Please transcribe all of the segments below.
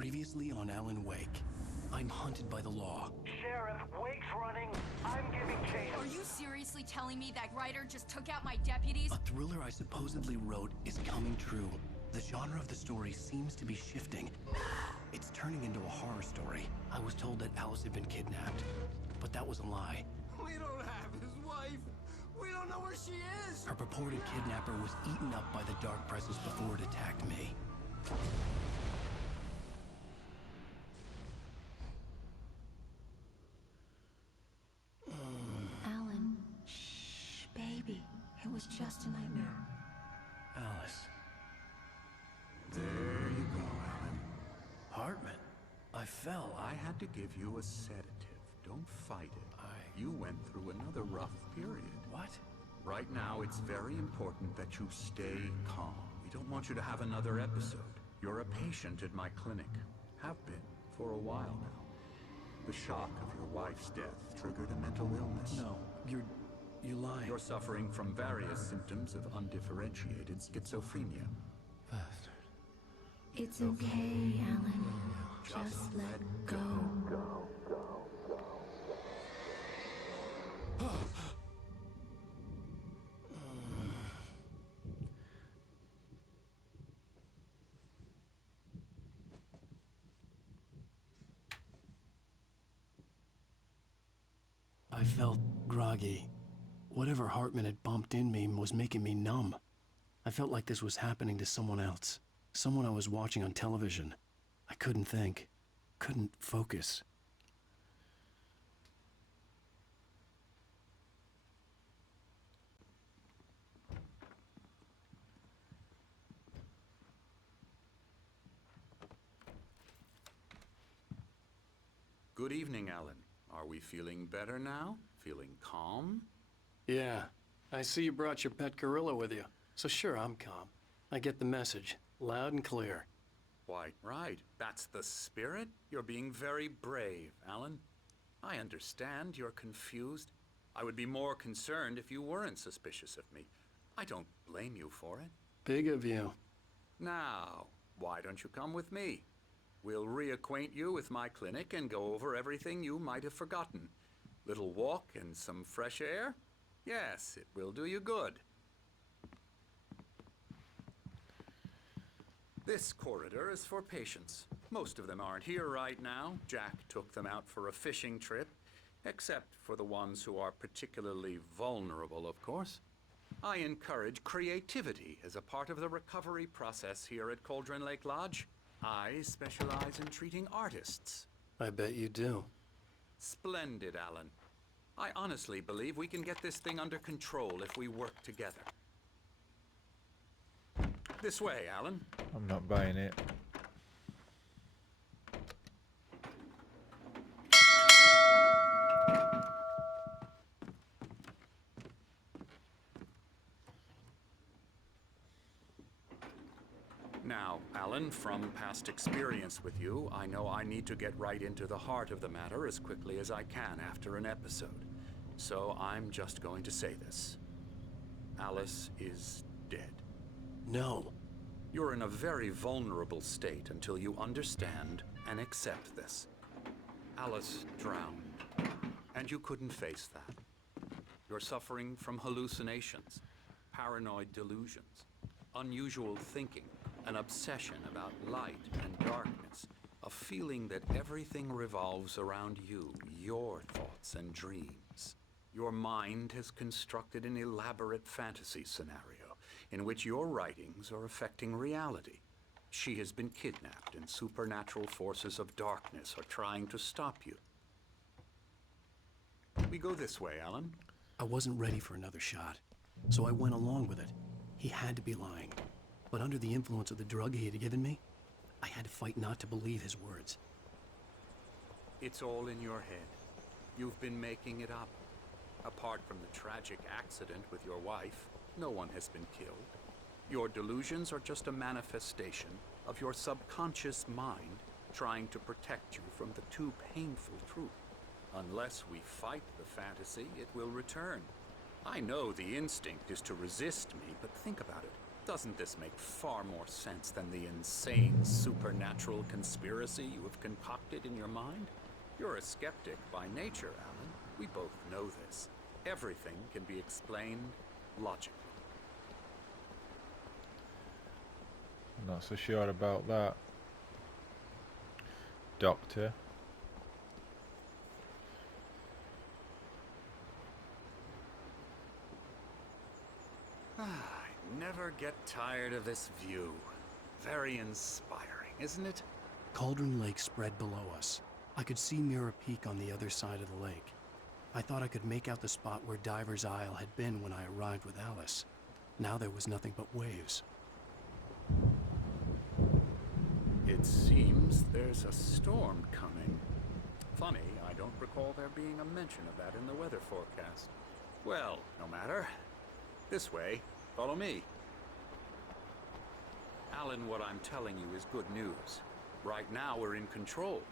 Previously on Alan Wake. I'm hunted by the law. Sheriff, Wake's running. I'm giving chase. Are you seriously telling me that writer just took out my deputies? A thriller I supposedly wrote is coming true. The genre of the story seems to be shifting. It's turning into a horror story. I was told that Alice had been kidnapped, but that was a lie. We don't have his wife. We don't know where she is. Her purported kidnapper was eaten up by the dark presence before it attacked me. Alan, shh, baby. It was just a nightmare. Alice. There you go, Alan. Hartman. I fell. I had to give you a sedative. Don't fight it. You went through another rough period. What? Right now, it's very important that you stay calm. We don't want you to have another episode. You're a patient at my clinic. Have been for a while now. The shock of your wife's death triggered a mental illness. No, you're lying. You're suffering from various symptoms of undifferentiated schizophrenia. Bastard. It's okay, Alan. Just let go. I felt groggy. Whatever Hartman had bumped in me was making me numb. I felt like this was happening to someone else. Someone I was watching on television. I couldn't think. Couldn't focus. Good evening, Alan. Are we feeling better now? Feeling calm? Yeah. I see you brought your pet gorilla with you. So sure, I'm calm. I get the message. Loud and clear. Why, right. That's the spirit. You're being very brave, Alan. I understand you're confused. I would be more concerned if you weren't suspicious of me. I don't blame you for it. Big of you. Now, why don't you come with me? We'll reacquaint you with my clinic and go over everything you might have forgotten. Little walk and some fresh air? Yes, it will do you good. This corridor is for patients. Most of them aren't here right now. Jack took them out for a fishing trip, except for the ones who are particularly vulnerable, of course. I encourage creativity as a part of the recovery process here at Cauldron Lake Lodge. I specialize in treating artists. I bet you do. Splendid, Alan. I honestly believe we can get this thing under control if we work together. This way, Alan. I'm not buying it. Now, Alan, from past experience with you, I know I need to get right into the heart of the matter as quickly as I can after an episode. So I'm just going to say this. Alice is dead. No. You're in a very vulnerable state until you understand and accept this. Alice drowned, and you couldn't face that. You're suffering from hallucinations, paranoid delusions, unusual thinking, an obsession about light and darkness, a feeling that everything revolves around you, your thoughts and dreams. Your mind has constructed an elaborate fantasy scenario in which your writings are affecting reality. She has been kidnapped and supernatural forces of darkness are trying to stop you. We go this way, Alan. I wasn't ready for another shot, so I went along with it. He had to be lying. But under the influence of the drug he had given me, I had to fight not to believe his words. It's all in your head. You've been making it up. Apart from the tragic accident with your wife, no one has been killed. Your delusions are just a manifestation of your subconscious mind trying to protect you from the too painful truth. Unless we fight the fantasy, it will return. I know the instinct is to resist me, but think about it. Doesn't this make far more sense than the insane supernatural conspiracy you have concocted in your mind? You're a skeptic by nature, Alan. We both know this. Everything can be explained logically. Not so sure about that, Doctor. I never get tired of this view. Very inspiring, isn't it? Cauldron Lake spread below us. I could see Mirror Peak on the other side of the lake. I thought I could make out the spot where Diver's Isle had been when I arrived with Alice. Now there was nothing but waves. It seems there's a storm coming. Funny, I don't recall there being a mention of that in the weather forecast. Well, no matter. This way. Follow me. Alan, what I'm telling you is good news. Right now we're in control.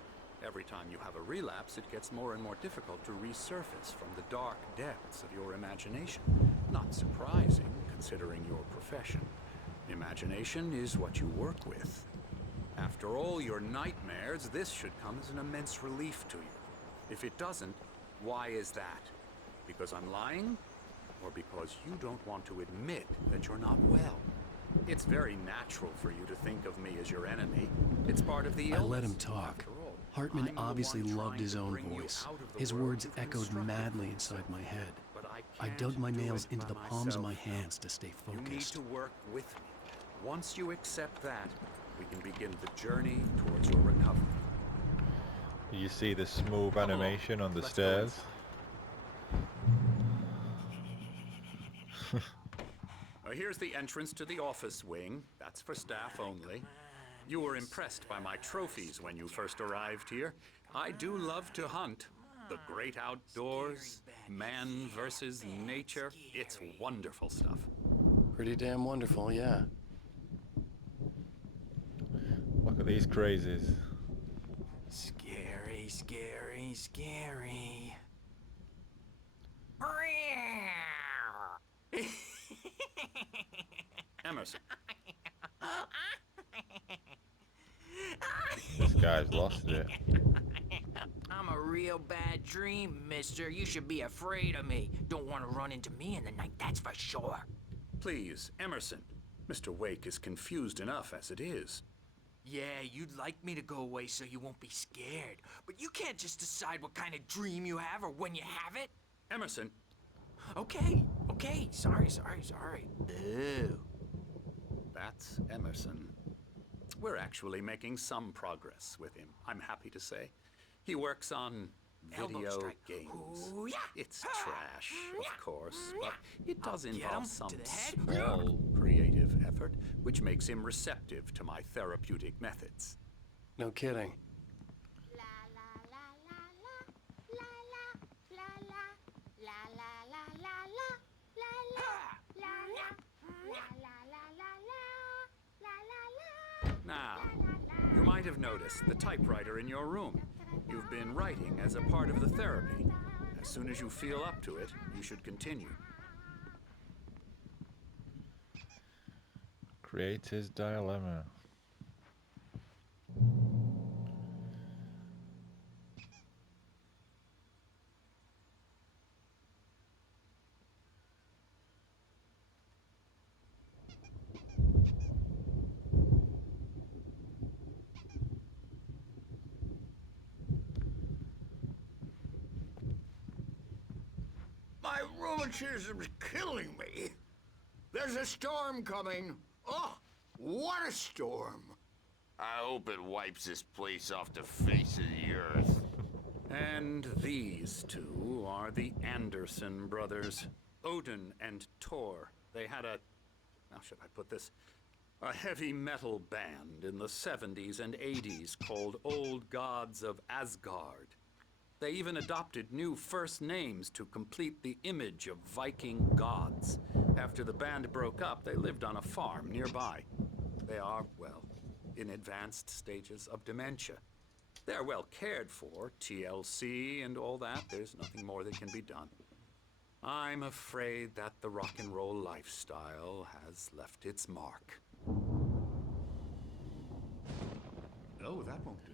Every time you have a relapse, it gets more and more difficult to resurface from the dark depths of your imagination. Not surprising, considering your profession. Imagination is what you work with. After all your nightmares, this should come as an immense relief to you. If it doesn't, why is that? Because I'm lying? Or because you don't want to admit that you're not well? It's very natural for you to think of me as your enemy. It's part of the illness. I let him talk. Hartman obviously loved his own voice. His words echoed madly inside my head. I dug my nails into the palms of my hands to stay You need focused. to work with me. Once you accept that, we can begin the journey towards your recovery. You see the smooth Come along. animation on the Let's go stairs. Here's the entrance to the office wing. That's for staff only. You were impressed by my trophies when you first arrived here. I do love to hunt. The great outdoors, man versus nature. It's wonderful stuff. Pretty damn wonderful, yeah. Look at these crazies. Scary, scary, scary. Emerson. This guy's lost it. I'm a real bad dream, mister. You should be afraid of me. Don't want to run into me in the night, that's for sure. Please, Emerson. Mr. Wake is confused enough as it is. Yeah, you'd like me to go away so you won't be scared. But you can't just decide what kind of dream you have or when you have it. Emerson. Okay, sorry. Ew. That's Emerson. We're actually making some progress with him, I'm happy to say. He works on Elbow video strike. games. Ooh, yeah. It's trash, of course, but it does I'll get involve him some to the head. small creative effort, which makes him receptive to my therapeutic methods. No kidding. Now, you might have noticed the typewriter in your room. You've been writing as a part of the therapy. As soon as you feel up to it, you should continue. Creator's dilemma. My rheumatism's killing me. There's a storm coming. Oh, what a storm. I hope it wipes this place off the face of the earth. And these two are the Anderson brothers, Odin and Tor. They had how should I put this? A heavy metal band in the 70s and 80s called Old Gods of Asgard. They even adopted new first names to complete the image of Viking gods. After the band broke up, they lived on a farm nearby. They are, well, in advanced stages of dementia. They're well cared for, TLC and all that. There's nothing more that can be done. I'm afraid that the rock and roll lifestyle has left its mark. Oh, that won't do.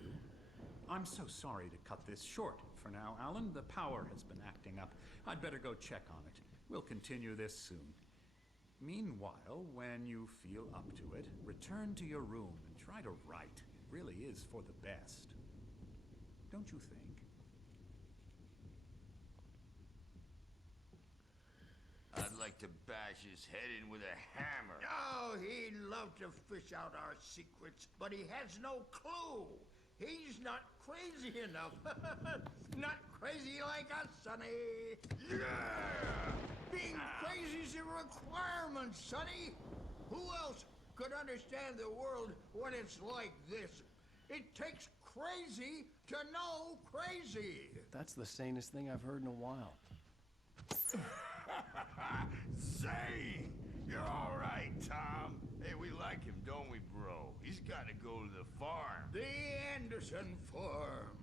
I'm so sorry to cut this short for now, Alan. The power has been acting up. I'd better go check on it. We'll continue this soon. Meanwhile, when you feel up to it, return to your room and try to write. It really is for the best. Don't you think? I'd like to bash his head in with a hammer. Oh, he'd love to fish out our secrets, but he has no clue. He's not crazy enough. Not crazy like us, Sonny. Yeah! Being crazy's a requirement, Sonny. Who else could understand the world when it's like this? It takes crazy to know crazy. That's the sanest thing I've heard in a while. Say, you're all right, Tom. Hey, we like him, don't we, bro? He's got to go to the farm. The Anderson Farm.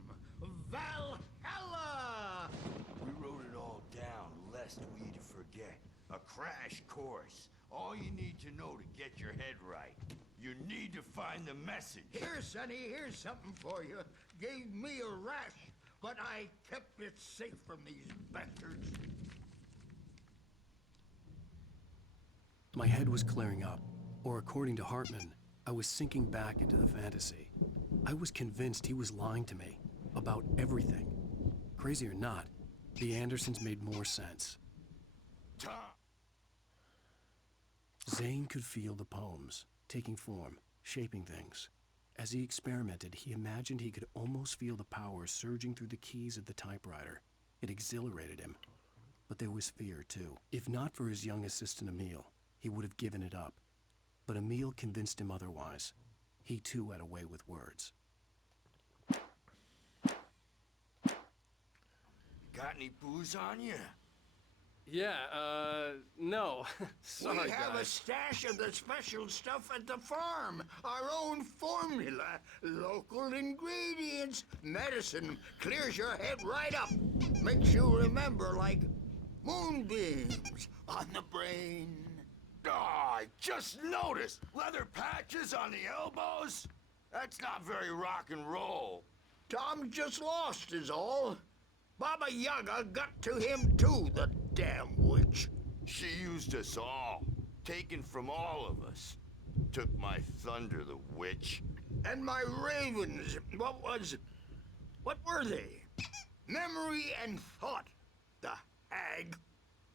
Valhalla! We wrote it all down, lest we to forget. A crash course. All you need to know to get your head right. You need to find the message. Here, Sonny, here's something for you. Gave me a rash, but I kept it safe from these bastards. My head was clearing up, or according to Hartman, I was sinking back into the fantasy. I was convinced he was lying to me about everything. Crazy or not, the Andersons made more sense. Tom! Zane could feel the poems, taking form, shaping things. As he experimented, he imagined he could almost feel the power surging through the keys of the typewriter. It exhilarated him. But there was fear, too. If not for his young assistant Emil, he would have given it up. But Emil convinced him otherwise. He too had a way with words. Got any booze on you? Yeah, no. Sorry, we have a stash of the special stuff at the farm. Our own formula. Local ingredients. Medicine clears your head right up. Makes you remember like moonbeams on the brain. Oh, I just noticed. Leather patches on the elbows? That's not very rock and roll. Tom just lost is all. Baba Yaga got to him too, the damn witch. She used us all. Taken from all of us. Took my thunder, the witch. And my ravens, what were they? Memory and thought, the hag.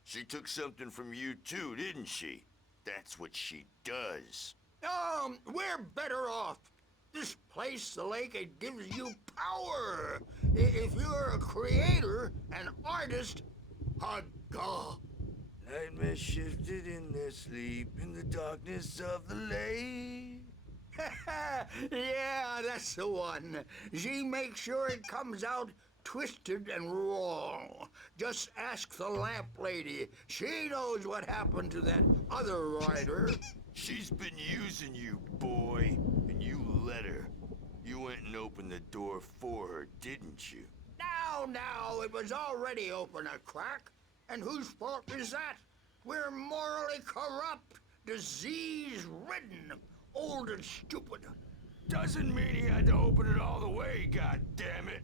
She took something from you too, didn't she? That's what she does. We're better off. This place, the lake, it gives you power. If you're a creator, an artist, a god. Nightmare shifted in their sleep in the darkness of the lake. Yeah, that's the one. She makes sure it comes out twisted and wrong. Just ask the lamp lady. She knows what happened to that other writer. She's been using you, boy, and you let her. You went and opened the door for her, didn't you? Now, it was already open a crack. And whose fault is that? We're morally corrupt, disease-ridden, old and stupid. Doesn't mean he had to open it all the way, goddammit.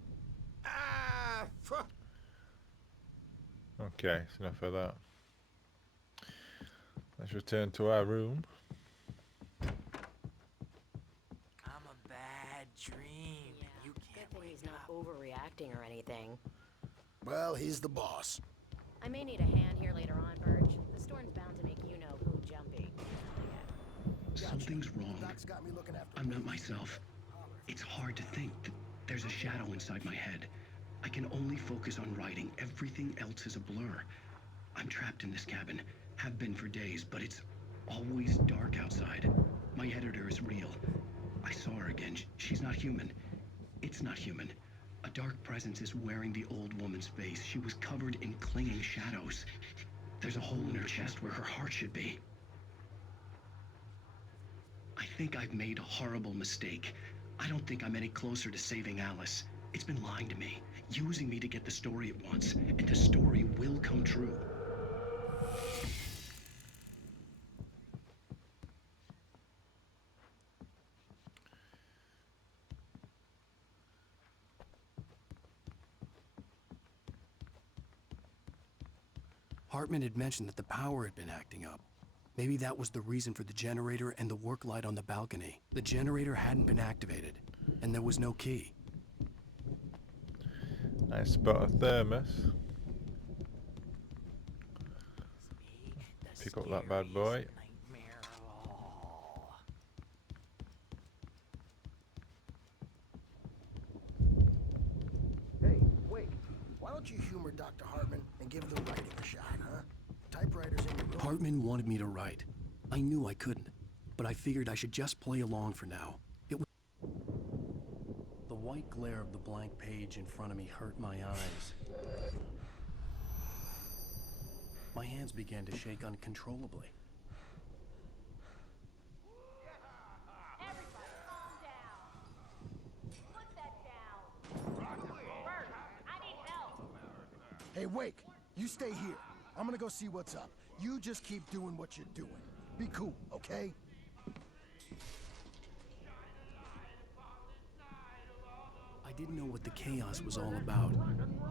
Okay, it's enough of that. Let's return to our room. I'm a bad dream. You Good can't thing wake he's not up. overreacting or anything. Well, he's the boss. I may need a hand here later on, Birch. The storm's bound to make you-know-who jumpy. Something's wrong. Doc's got me looking after I'm not myself. It's hard to think that there's a shadow inside my head. I can only focus on writing. Everything else is a blur. I'm trapped in this cabin. Have been for days, but it's always dark outside. My editor is real. I saw her again. She's not human. It's not human. A dark presence is wearing the old woman's face. She was covered in clinging shadows. There's a hole in her chest where her heart should be. I think I've made a horrible mistake. I don't think I'm any closer to saving Alice. It's been lying to me, using me to get the story it wants, and the story will come true. Hartman had mentioned that the power had been acting up. Maybe that was the reason for the generator and the work light on the balcony. The generator hadn't been activated, and there was no key. I spot a thermos. Pick up that bad boy. Hey, wait. Why don't you humor Dr. Hartman and give the writing a shot, huh? Typewriter's in your room. Hartman wanted me to write. I knew I couldn't, but I figured I should just play along for now. The white glare of the blank page in front of me hurt my eyes. My hands began to shake uncontrollably. Everybody, calm down. Put that down. Bert, I need help. Hey, Wake, you stay here. I'm gonna go see what's up. You just keep doing what you're doing. Be cool, okay? I didn't know what the chaos was all about,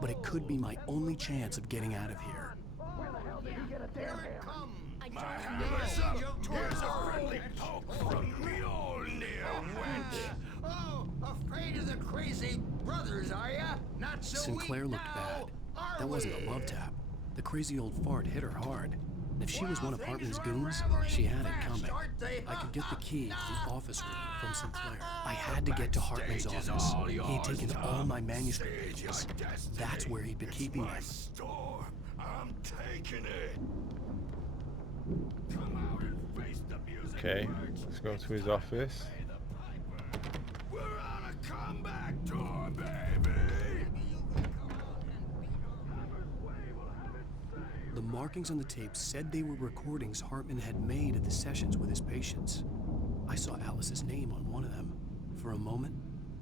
but it could be my only chance of getting out of here. Where the hell did he get a damn hammer? I My don't hammer's know. up. Here's a friendly poke from Mjolnir, wench. Oh, afraid of the crazy brothers, are ya? Not so Sinclair weak looked now, bad. are That wasn't we? a love tap. The crazy old fart hit her hard. If she was one of Hartman's goons, she had it coming. I could get the key to the office room from Sinclair. I had to get to Hartman's office. He had taken all my manuscript pages. That's where he'd been keeping them. Store. I'm taking it. Come out and face the music. Okay, let's go to his office. We're on a comeback tour, baby. The markings on the tape said they were recordings Hartman had made at the sessions with his patients. I saw Alice's name on one of them. For a moment,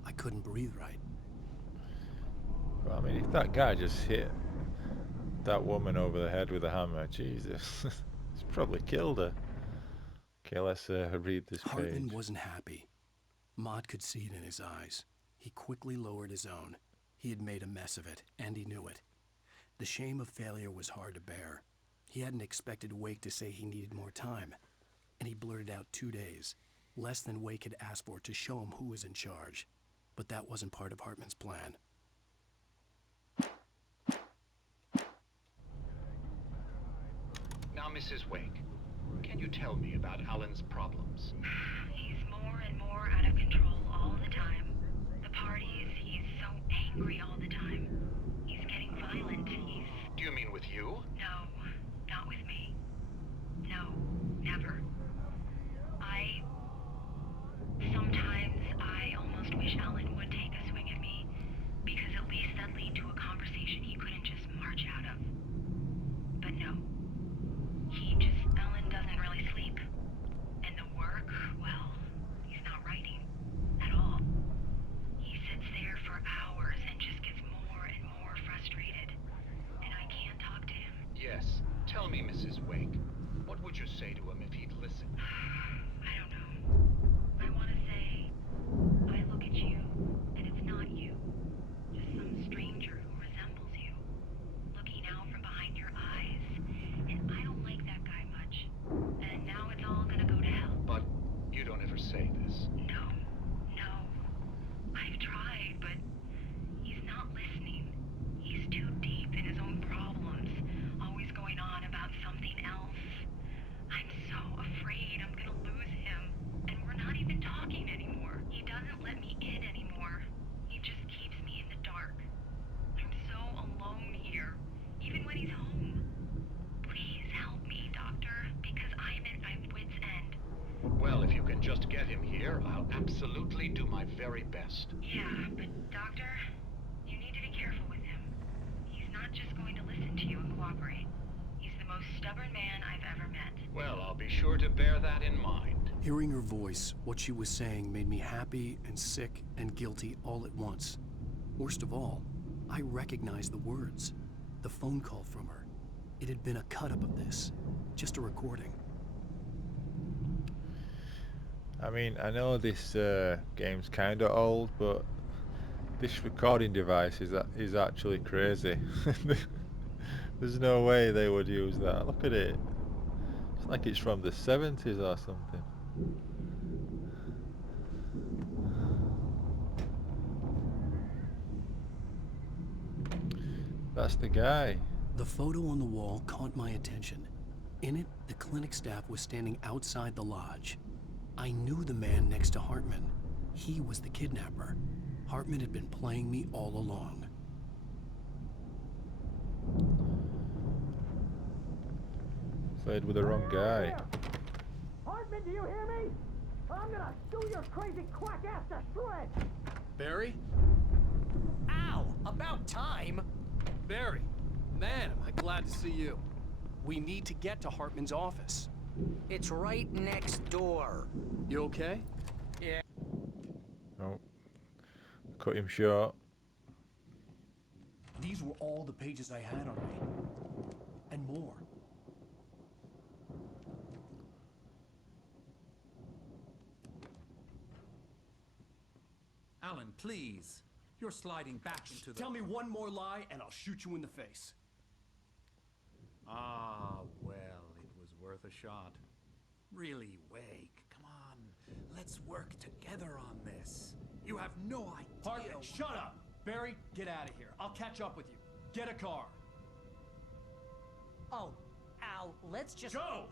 I couldn't breathe right. But I mean, if that guy just hit that woman over the head with a hammer, Jesus, he's probably killed her. Okay, let's read this Hartman page. wasn't happy. Maud could see it in his eyes. He quickly lowered his own. He had made a mess of it, and he knew it. The shame of failure was hard to bear. He hadn't expected Wake to say he needed more time, and he blurted out 2 days, less than Wake had asked for to show him who was in charge. But that wasn't part of Hartman's plan. Now, Mrs. Wake, can you tell me about Alan's problems? He's more and more out of control all the time. The parties, he's so angry all the time. He's getting violent. Do you mean with you? No, not with me. No, never. Sometimes I almost wish Alan would take a swing at me, because at least that'd lead to a conversation he couldn't just march out of. But no. Alan doesn't really sleep. And the work, well, he's not writing at all. He sits there for hours and just gets more and more frustrated. And I can't talk to him. Yes. Tell me, Mrs. Wake, what would you say to him if he'd listen? I don't know. I want to say, I look at you, and it's not you. Just some stranger who resembles you. Looking out from behind your eyes. And I don't like that guy much. And now it's all gonna go to hell. But you don't ever say this. No. I've tried, but he's not listening. He's too deep in his own problems, always going on about something else. I'm so afraid I'm gonna lose him, and we're not even talking anymore. He doesn't let me in anymore. He just keeps me in the dark. I'm so alone here, even when he's home. Please help me, Doctor, because I'm at my wit's end. Well, if you can just get him here, I'll absolutely do my very best. Yeah, but Doctor, you need to be careful with him. He's not just going to listen to you and cooperate. He's the most stubborn man I've ever met. Well, I'll be sure to bear that in mind. Hearing her voice, what she was saying made me happy and sick and guilty all at once. Worst of all, I recognized the words, the phone call from her. It had been a cut-up of this, just a recording. I mean, I know this game's kind of old, but this recording device is actually crazy. There's no way they would use that. Look at it. It's like it's from the 70s or something. That's the guy. The photo on the wall caught my attention. In it, the clinic staff was standing outside the lodge. I knew the man next to Hartman. He was the kidnapper. Hartman had been playing me all along. Played with the wrong guy. Hartman, do you hear me? I'm gonna chew your crazy quack ass to shreds! Barry? Ow! About time! Barry! Man, am I glad to see you. We need to get to Hartman's office. It's right next door. You okay? Yeah. Oh. Cut him short. These were all the pages I had on me. And more. Alan, please. You're sliding back into the... Tell me one more lie and I'll shoot you in the face. Ah, well, it was worth a shot. Really, Wake, come on. Let's work together on this. You have no idea... Hartman, shut up! Barry, get out of here. I'll catch up with you. Get a car. Oh, Al, let's just... Go!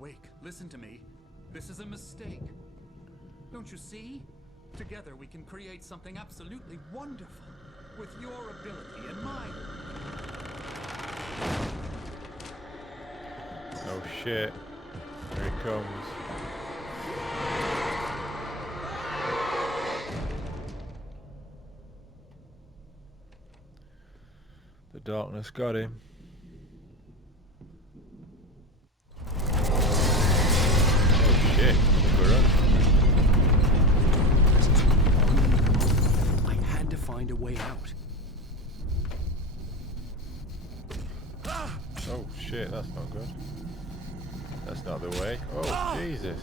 Wake, listen to me. This is a mistake. Don't you see? Together we can create something absolutely wonderful. With your ability and mine. Oh shit. Here he comes. The darkness got him. Oh shit. We're up. I had to find a way out. Oh shit, that's not good. That's not the way. Oh, Jesus.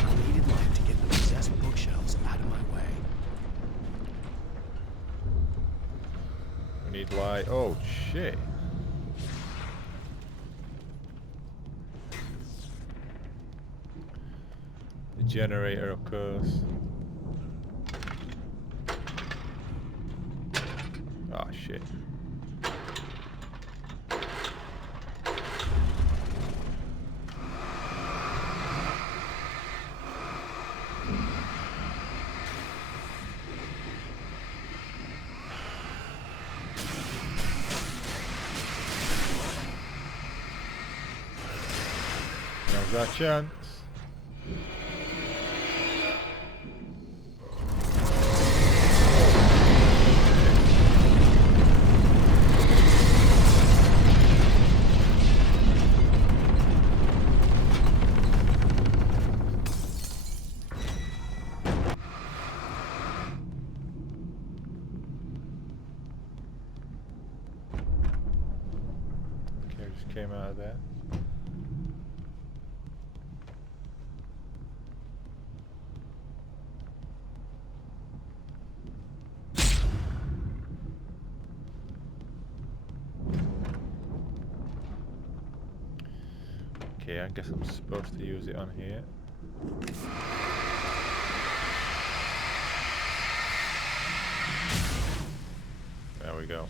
I needed light to get the possessed bookshelves out of my way. We need light. Oh shit. The generator, of course. Oh shit. Now's our chance. Okay, just came out of there. Okay, I guess I'm supposed to use it on here. There we go.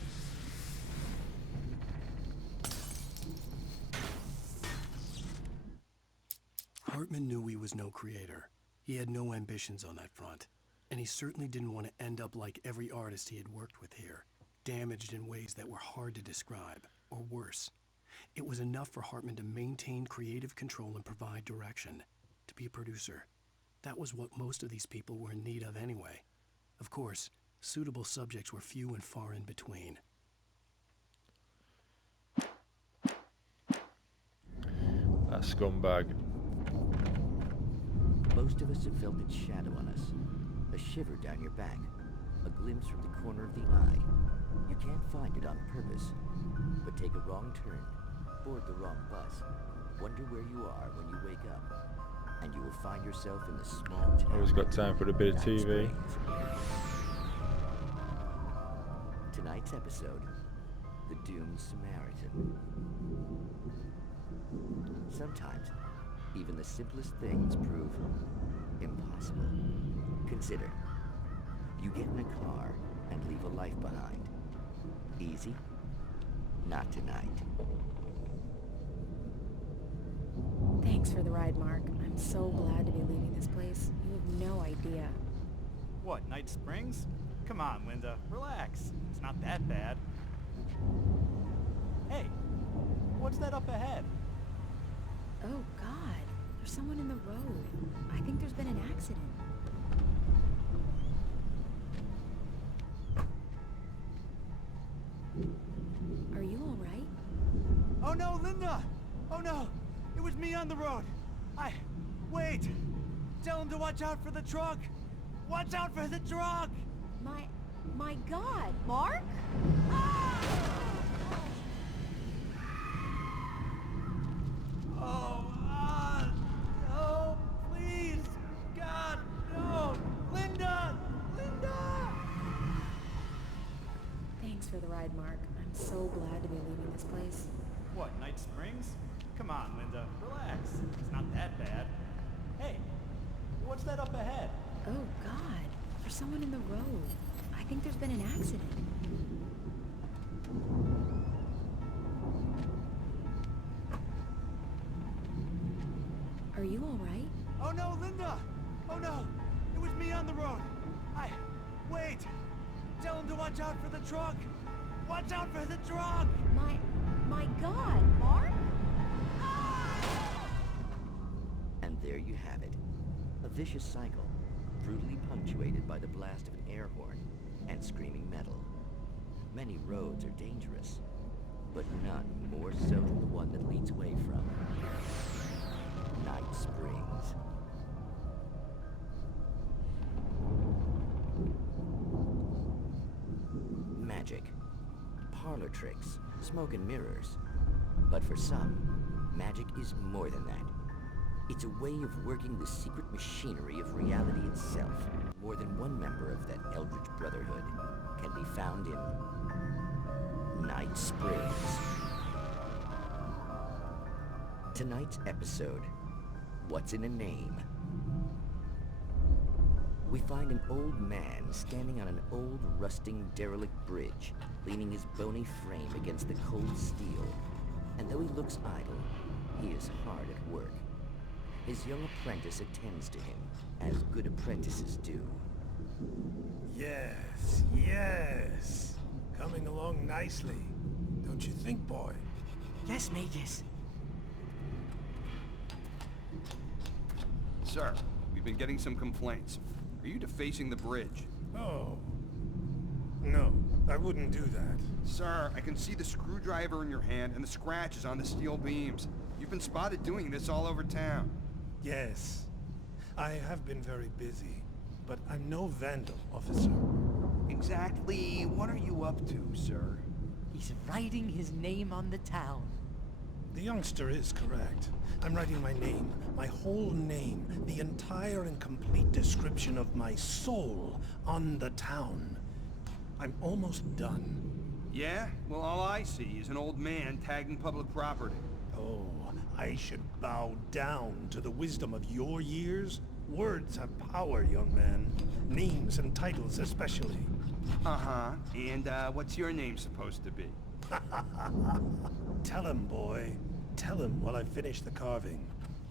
Hartman knew he was no creator. He had no ambitions on that front. And he certainly didn't want to end up like every artist he had worked with here, damaged in ways that were hard to describe, or worse. It was enough for Hartman to maintain creative control and provide direction, to be a producer. That was what most of these people were in need of anyway. Of course, Suitable subjects were few and far in between. That scumbag. Most of us have felt its shadow on us. A shiver down your back. A glimpse from the corner of the eye. You can't find it on purpose. But take a wrong turn, board the wrong bus, wonder where you are when you wake up, and you will find yourself in the small town. Always got time for a bit of TV. Springs. Tonight's episode, The Doomed Samaritan. Sometimes, even the simplest things prove impossible. Consider, you get in a car and leave a life behind. Easy? Not tonight. Thanks for the ride, Mark. I'm so glad to be leaving this place. You have no idea. What, Night Springs? Come on, Linda, relax. It's not that bad. Hey, what's that up ahead? Oh, God. There's someone in the road. I think there's been an accident. Are you all right? Oh no, Linda! Oh no! It was me on the road! Wait! Tell him to watch out for the truck! Watch out for the truck! My God, Mark? Oh, please! God, no! Linda! Linda! Thanks for the ride, Mark. I'm so glad to be leaving this place. What, Night Springs? Come on, Linda, relax. It's not that bad. Hey, what's that up ahead? Oh, God. There's someone in the road. I think there's been an accident. Are you all right? Oh no, Linda! Oh no! It was me on the road! Wait! Tell him to watch out for the truck! Watch out for the truck! My God, Mark? And there you have it. A vicious cycle, brutally punctuated by the blast of an air horn and screaming metal. Many roads are dangerous, but none more so than the one that leads away from Night Springs. Magic, parlor tricks, smoke and mirrors. But for some, magic is more than that. It's a way of working the secret machinery of reality itself. More than one member of that Eldritch Brotherhood can be found in Night Springs. Tonight's episode, What's in a Name? We find an old man standing on an old, rusting, derelict bridge, leaning his bony frame against the cold steel. And though he looks idle, he is hard at work. His young apprentice attends to him, as good apprentices do. Yes, yes. Coming along nicely. Don't you think, boy? Yes, Magus. Sir, we've been getting some complaints. Are you defacing the bridge? Oh. No, I wouldn't do that. Sir, I can see the screwdriver in your hand and the scratches on the steel beams. You've been spotted doing this all over town. Yes. I have been very busy, but I'm no vandal, officer. Exactly what are you up to, sir? He's writing his name on the town. The youngster is correct. I'm writing my name, my whole name, the entire and complete description of my soul on the town. I'm almost done. Yeah? Well, all I see is an old man tagging public property. Oh, I should bow down to the wisdom of your years? Words have power, young man. Names and titles especially. Uh-huh. And, what's your name supposed to be? Tell him, boy. Tell him while I finish the carving.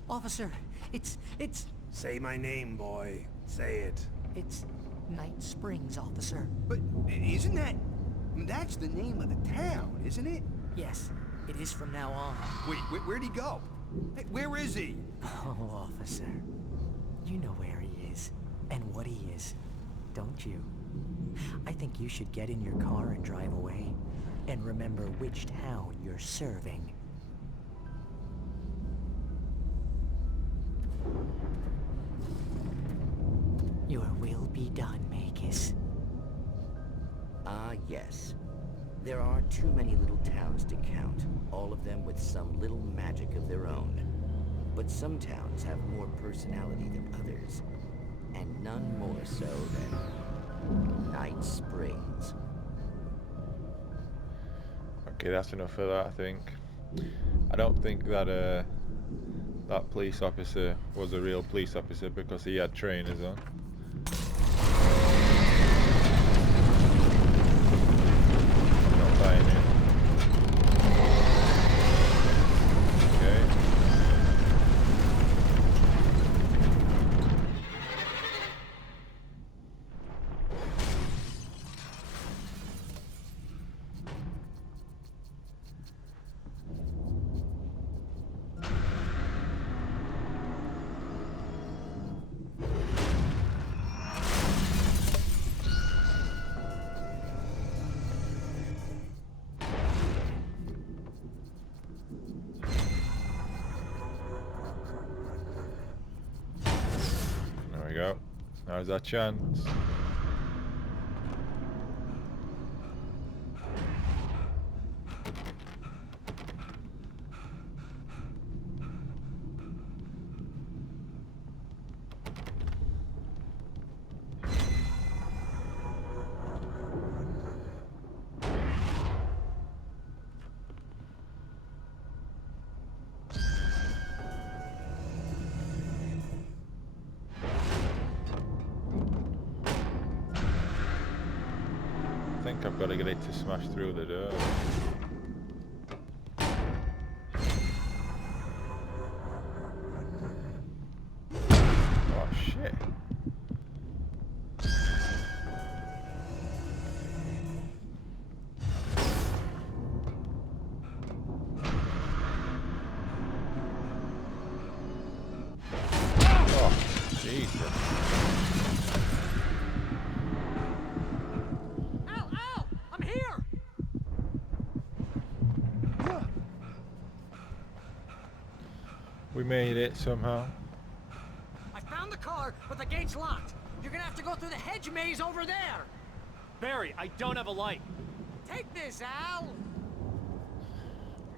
Officer, it's... Say my name, boy. Say it. It's Night Springs, officer. But isn't that... That's the name of the town, isn't it? Yes, it is from now on. Wait, where'd he go? Hey, where is he? Oh, officer. You know where he is, and what he is. don't you? I think you should get in your car and drive away. And remember which town you're serving. Your will be done, Magus. Ah, yes. There are too many little towns to count, all of them with some little magic of their own. But some towns have more personality than others, and none more so than Night Springs. Okay, that's enough of that, I think. I don't think that that police officer was a real police officer because he had trainers on. I'm not buying it. Okay. There we go. Now's our chance. I think I've got to get it to smash through the door. Oh shit. Oh, Jesus. I'm here! We made it somehow. I found the car, but the gate's locked. You're gonna have to go through the hedge maze over there. Barry, I don't have a light. Take this, Al.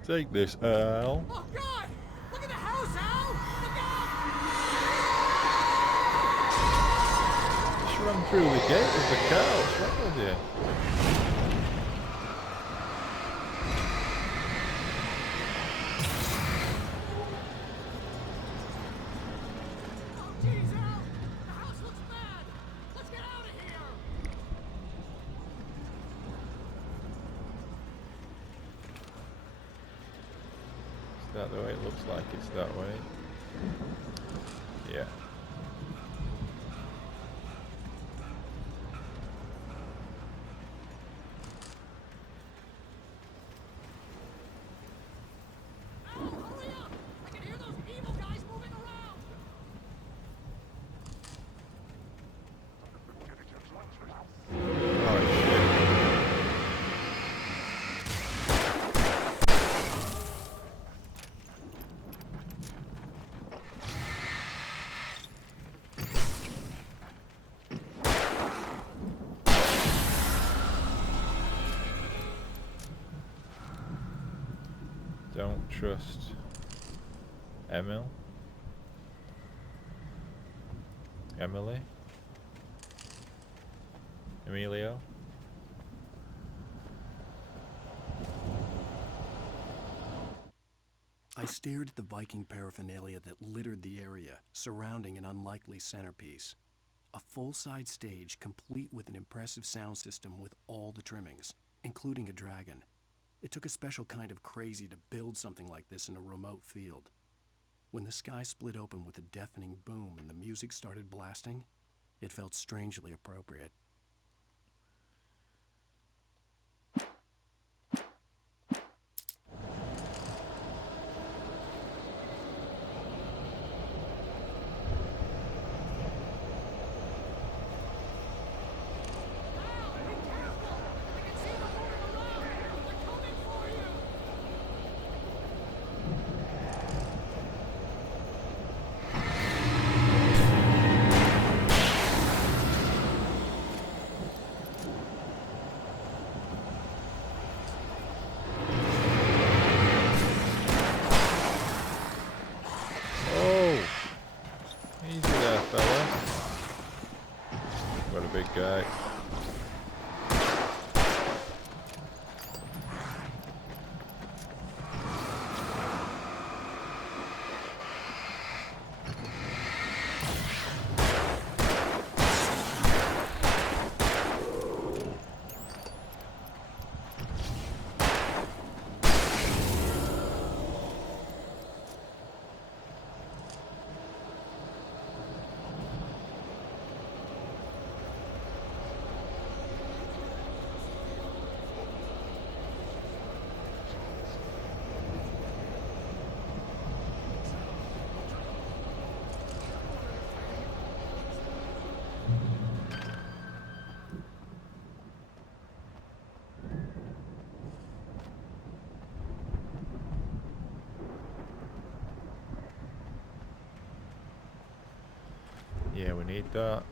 Take this, Al. Oh, God! Look at the house, Al! Look out! Just run through the gate with the car. What's wrong with you? Jeez, Al! The house looks bad! Let's get out of here! Is that the way it looks like? It's that way. Yeah. Al, hurry up! I can hear those evil guys moving around! Oh shit. Don't trust Emily. Emilio. I stared at the Viking paraphernalia that littered the area, surrounding an unlikely centerpiece. A full-size stage complete with an impressive sound system with all the trimmings, including a dragon. It took a special kind of crazy to build something like this in a remote field. When the sky split open with a deafening boom and the music started blasting, it felt strangely appropriate. got a big guy. Yeah, we need that.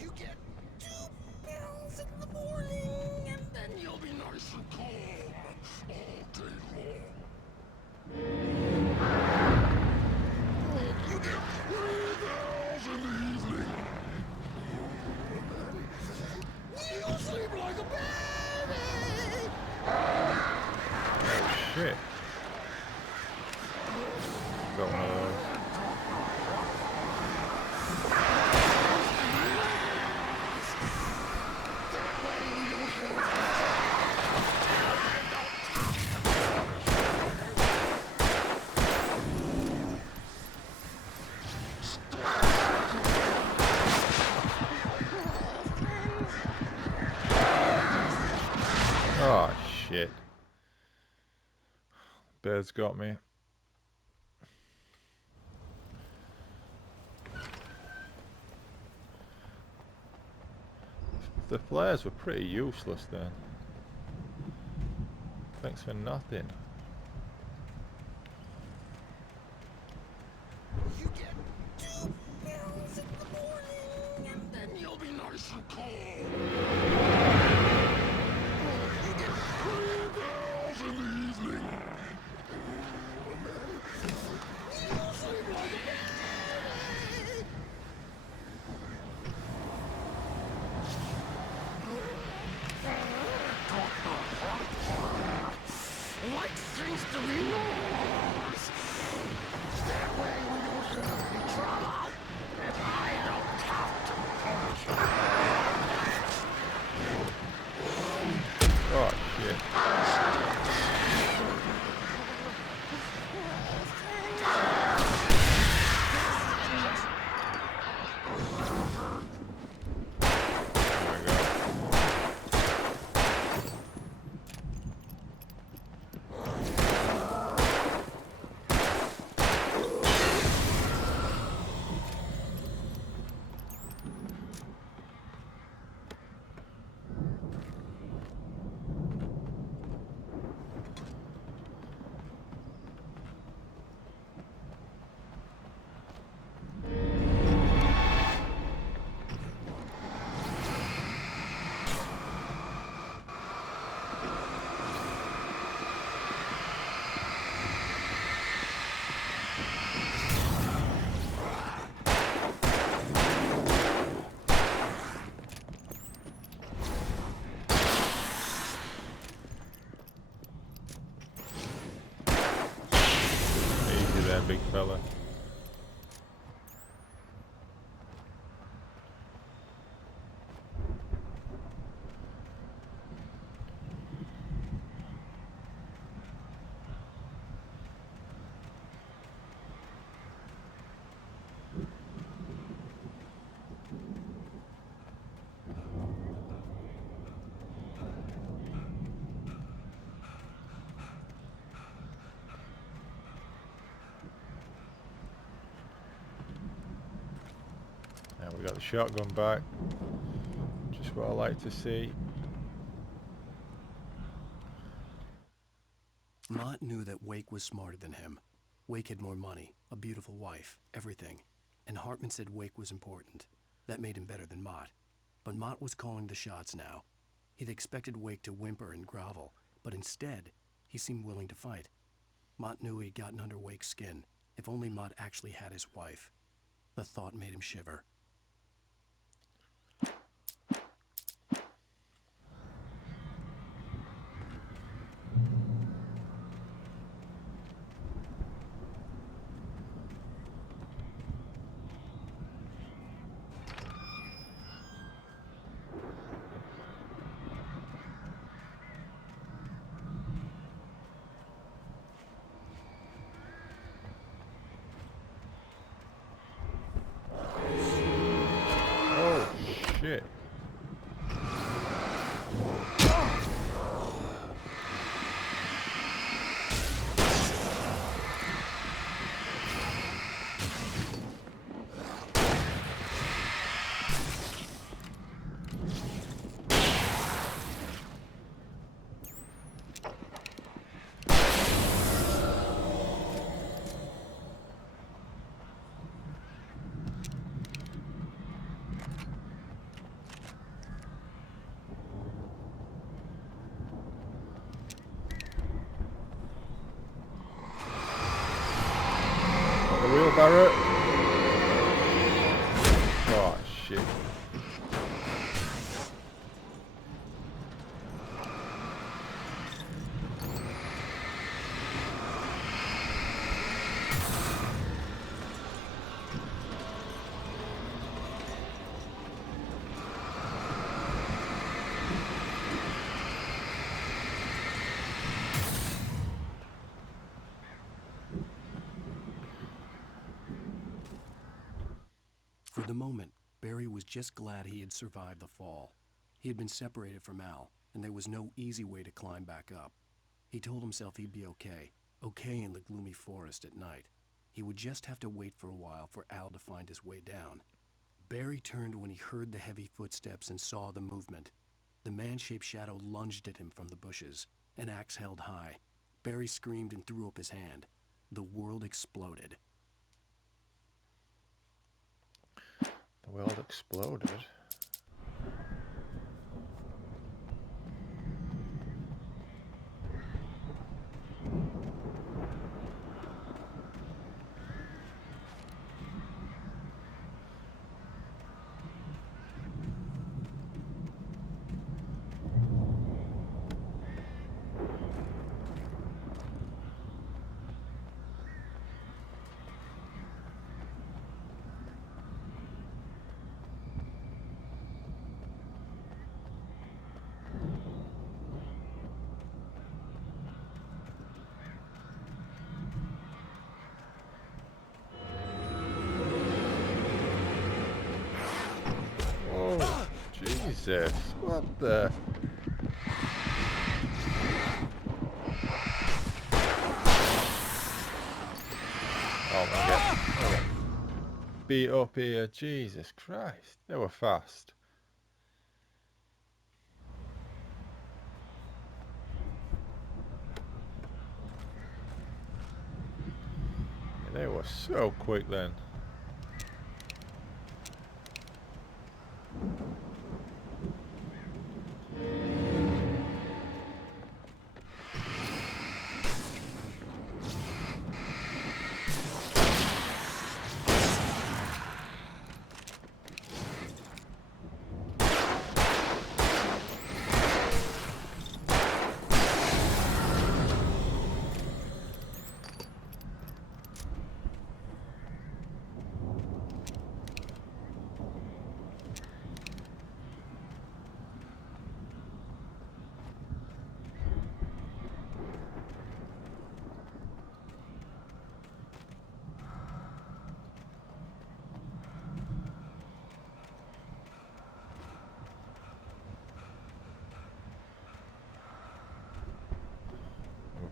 You get 2 pills in the morning, and then you'll be nice and calm all day long. You get 3 pills in the evening. You sleep like a baby. Oh shit. Got one of those. Oh shit. Bear's got me. The flares were pretty useless then. Thanks for nothing. You get 2 pills in the morning, and then you'll be nice and calm. You get 3 pills in the evening. You sleep like a baby. Like things to be yours. That way we don't have any trouble. And I don't have to Oh shit. Easy there, big fella. Now we got the shotgun back. Just what I like to see. Mott knew that Wake was smarter than him. Wake had more money, a beautiful wife, everything. And Hartman said Wake was important. That made him better than Mott. But Mott was calling the shots now. He'd expected Wake to whimper and grovel, but instead, he seemed willing to fight. Mott knew he'd gotten under Wake's skin. If only Mutt actually had his wife. The thought made him shiver. Oh, shit. The wheelbarrow. Oh, shit. For the moment, Barry was just glad he had survived the fall. He had been separated from Al, and there was no easy way to climb back up. He told himself he'd be okay in the gloomy forest at night. He would just have to wait for a while for Al to find his way down. Barry turned when he heard the heavy footsteps and saw the movement. The man-shaped shadow lunged at him from the bushes, an axe held high. Barry screamed and threw up his hand. The world exploded. The world exploded. Oh, Jesus. What the? Oh my god. Okay. Beat up here. Jesus Christ. They were fast. Yeah, they were so quick then.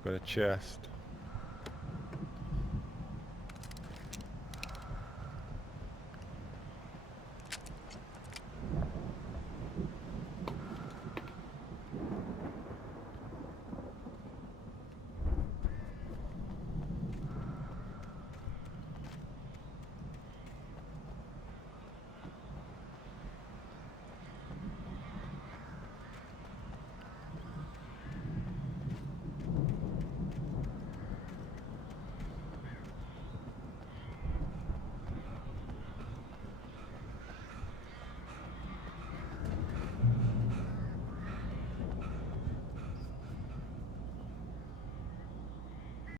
We've got a chest.